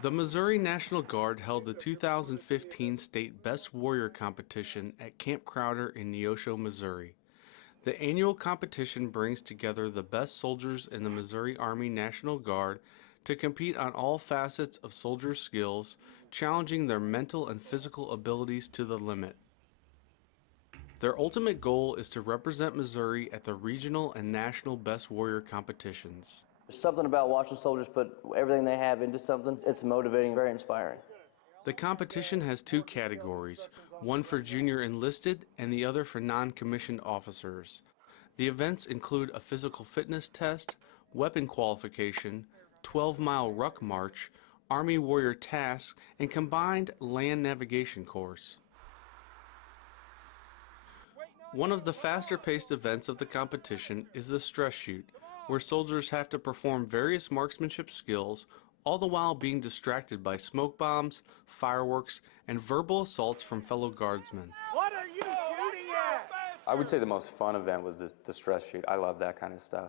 The Missouri National Guard held the 2015 State Best Warrior Competition at Camp Crowder in Neosho, Missouri. The annual competition brings together the best soldiers in the Missouri Army National Guard to compete on all facets of soldier skills, challenging their mental and physical abilities to the limit. Their ultimate goal is to represent Missouri at the regional and national Best Warrior competitions. There's something about watching soldiers put everything they have into something. It's motivating, very inspiring. The competition has two categories, one for junior enlisted and the other for non-commissioned officers. The events include a physical fitness test, weapon qualification, 12-mile Ruck March, Army Warrior tasks, and combined land navigation course. One of the faster-paced events of the competition is the stress shoot, where soldiers have to perform various marksmanship skills, all the while being distracted by smoke bombs, fireworks, and verbal assaults from fellow guardsmen. What are you shooting at? I would say the most fun event was the stress shoot. I love that kind of stuff.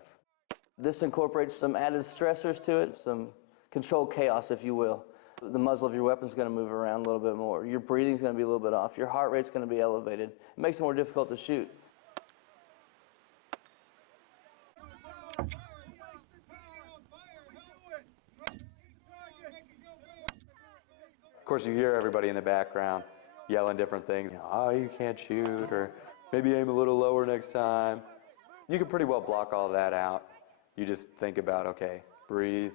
This incorporates some added stressors to it, some controlled chaos, if you will. The muzzle of your weapon is going to move around a little bit more. Your breathing is going to be a little bit off. Your heart rate's going to be elevated. It makes it more difficult to shoot. Of course, you hear everybody in the background yelling different things. Oh, you can't shoot, or maybe aim a little lower next time. You can pretty well block all that out. You just think about, okay, breathe.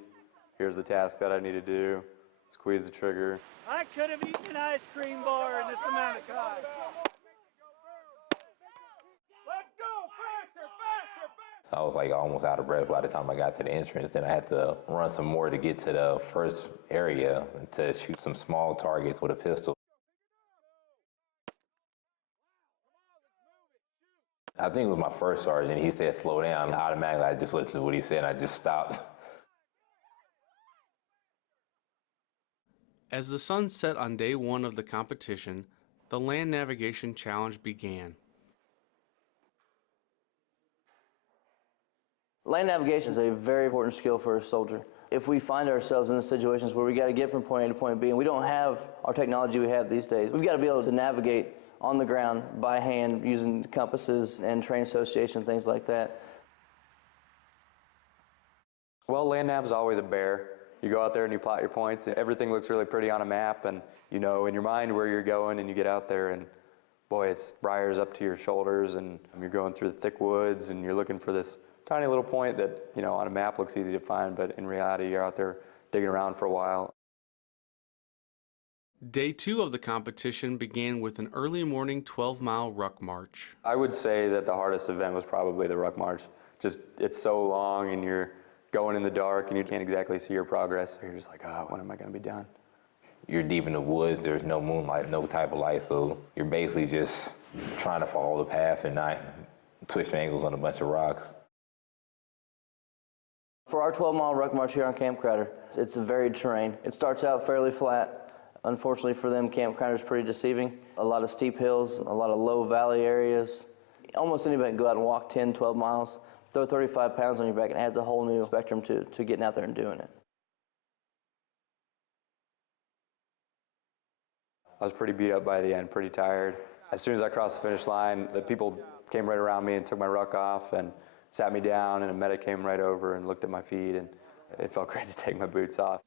Here's the task that I need to do. Squeeze the trigger. I could have eaten an ice cream bar in this amount of time. Let's go! Faster, faster, faster! I was like almost out of breath by the time I got to the entrance. Then I had to run some more to get to the first area to shoot some small targets with a pistol. I think it was my first sergeant. He said, slow down. Automatically, I just listened to what he said, and I just stopped. As the sun set on day one of the competition, the land navigation challenge began. Land navigation is a very important skill for a soldier. If we find ourselves in the situations where we got to get from point A to point B and we don't have our technology we have these days, we've got to be able to navigate on the ground by hand using compasses and train association, things like that. Well, land nav is always a bear. You go out there and you plot your points, and everything looks really pretty on a map, and you know in your mind where you're going, and you get out there and boy, it's briars up to your shoulders, and you're going through the thick woods, and you're looking for this tiny little point that, you know, on a map looks easy to find, but in reality you're out there digging around for a while. Day two of the competition began with an early morning 12-mile Ruck March. I would say that the hardest event was probably the Ruck March. Just, it's so long and you're going in the dark and you can't exactly see your progress. So you're just like, oh, when am I going to be done? You're deep in the woods, there's no moonlight, no type of light, so you're basically just trying to follow the path and not twist your ankles on a bunch of rocks. For our 12-mile Ruck March here on Camp Crowder, it's a varied terrain. It starts out fairly flat. Unfortunately for them, Camp Crowder is pretty deceiving. A lot of steep hills, a lot of low valley areas. Almost anybody can go out and walk 10, 12 miles, throw 35 pounds on your back, and it adds a whole new spectrum to getting out there and doing it. I was pretty beat up by the end, pretty tired. As soon as I crossed the finish line, the people came right around me and took my ruck off and sat me down, and a medic came right over and looked at my feet, and it felt great to take my boots off.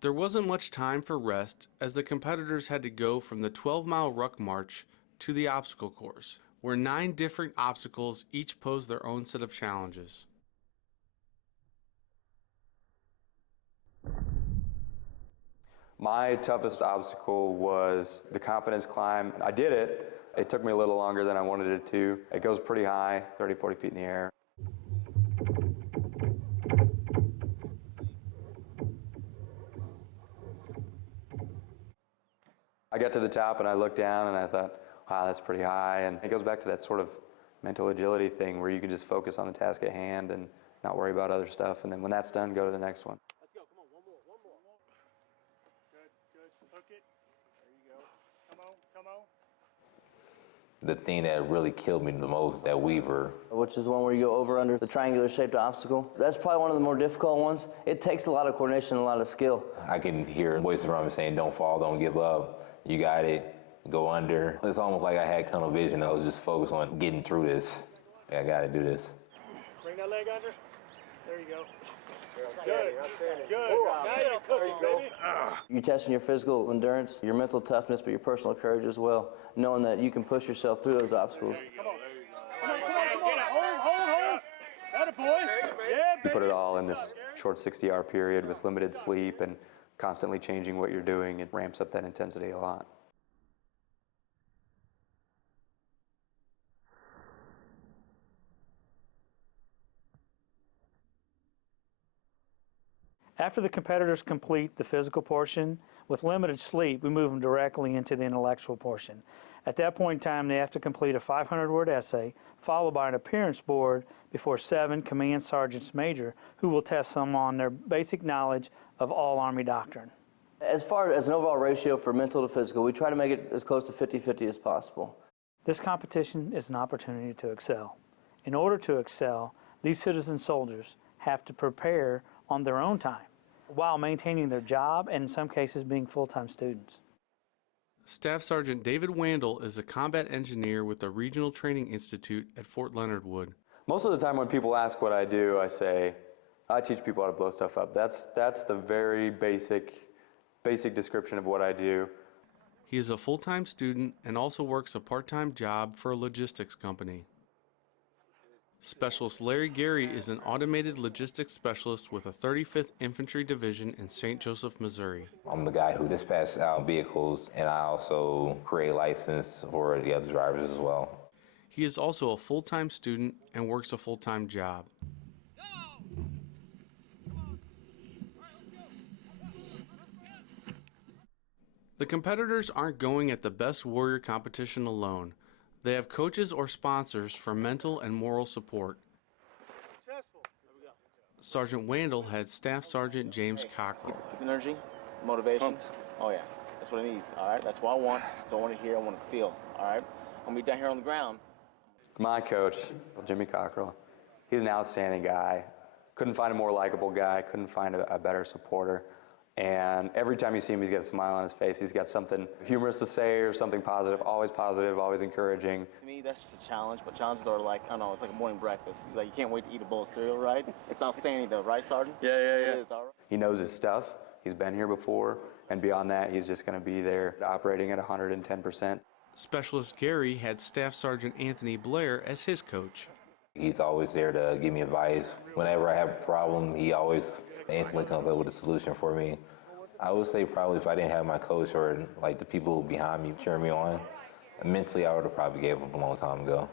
There wasn't much time for rest as the competitors had to go from the 12-mile Ruck March to the obstacle course, where 9 different obstacles each pose their own set of challenges. My toughest obstacle was the confidence climb. I did it. It took me a little longer than I wanted it to. It goes pretty high, 30, 40 feet in the air. I got to the top and I looked down and I thought, wow, that's pretty high. And it goes back to that sort of mental agility thing where you can just focus on the task at hand and not worry about other stuff. And then when that's done, go to the next one. Let's go, come on, one more. Good, good, hook it. There you go. Come on, come on. The thing that really killed me the most, that Weaver. Which is the one where you go over under the triangular shaped obstacle. That's probably one of the more difficult ones. It takes a lot of coordination, a lot of skill. I can hear voices around me saying, don't fall, don't give up, you got it, go under. It's almost like I had tunnel vision. I was just focused on getting through this. I gotta do this. Bring that leg under. There you go. Good. Good. Now you're cooking, baby. You're testing your physical endurance, your mental toughness, but your personal courage as well, knowing that you can push yourself through those obstacles. Come on. Hold. That a boy. Yeah, You put it all in this short 60-hour period with limited sleep and constantly changing what you're doing. It ramps up that intensity a lot. After the competitors complete the physical portion, with limited sleep, we move them directly into the intellectual portion. At that point in time, they have to complete a 500-word essay, followed by an appearance board before 7 command sergeants major, who will test them on their basic knowledge of all Army doctrine. As far as an overall ratio for mental to physical, we try to make it as close to 50-50 as possible. This competition is an opportunity to excel. In order to excel, these citizen soldiers have to prepare on their own time while maintaining their job and in some cases being full-time students. Staff Sergeant David Wandel is a combat engineer with the Regional Training Institute at Fort Leonard Wood. Most of the time when people ask what I do, I say, I teach people how to blow stuff up. That's the very basic description of what I do. He is a full-time student and also works a part-time job for a logistics company. Specialist Larry Gary is an automated logistics specialist with the 35th Infantry Division in St. Joseph, Missouri. I'm the guy who dispatches out vehicles, and I also create license for the other drivers as well. He is also a full-time student and works a full-time job. The competitors aren't going at the best warrior competition alone. They have coaches or sponsors for mental and moral support. Sergeant Wandel had Staff Sergeant James Cockrell. Energy, motivation. Oh yeah, that's what it needs. All right, that's what I want. That's what I want to hear. I want to feel. All right, I'm gonna be down here on the ground. My coach, Jimmy Cockrell, he's an outstanding guy. Couldn't find a more likable guy. Couldn't find a better supporter. And every time you see him, he's got a smile on his face. He's got something humorous to say or something positive, always encouraging. To me, that's just a challenge, but challenges are like, I don't know, it's like a morning breakfast. Like, you can't wait to eat a bowl of cereal, right? It's outstanding though, right, Sergeant? Yeah. It is, all right. He knows his stuff. He's been here before. And beyond that, he's just going to be there operating at 110%. Specialist Gary had Staff Sergeant Anthony Blair as his coach. He's always there to give me advice. Whenever I have a problem, he always instantly comes up with a solution for me. I would say probably if I didn't have my coach or like the people behind me cheering me on, mentally I would have probably gave up a long time ago.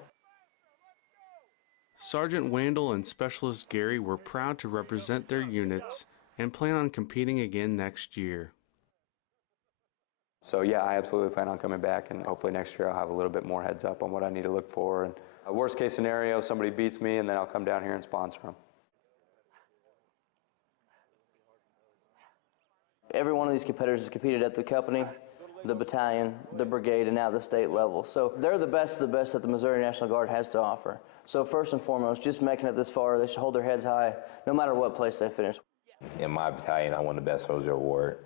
Sergeant Wandel and Specialist Gary were proud to represent their units and plan on competing again next year. So yeah, I absolutely plan on coming back, and hopefully next year I'll have a little bit more heads up on what I need to look for. And a worst case scenario, somebody beats me, and then I'll come down here and sponsor them. Every one of these competitors has competed at the company, the battalion, the brigade, and now the state level. So they're the best of the best that the Missouri National Guard has to offer. So first and foremost, just making it this far, they should hold their heads high no matter what place they finish. In my battalion, I won the Best Soldier Award.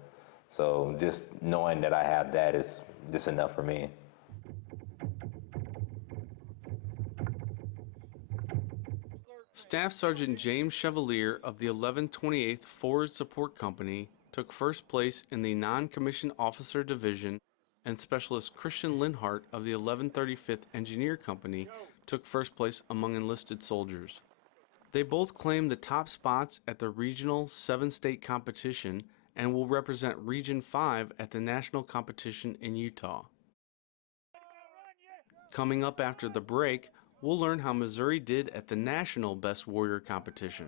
So just knowing that I have that is just enough for me. Staff Sergeant James Chevalier of the 1128th Forward Support Company took first place in the Non-Commissioned Officer Division, and Specialist Christian Linhart of the 1135th Engineer Company took first place among enlisted soldiers. They both claimed the top spots at the regional 7-state competition and will represent Region 5 at the national competition in Utah. Coming up after the break, we'll learn how Missouri did at the national Best Warrior competition.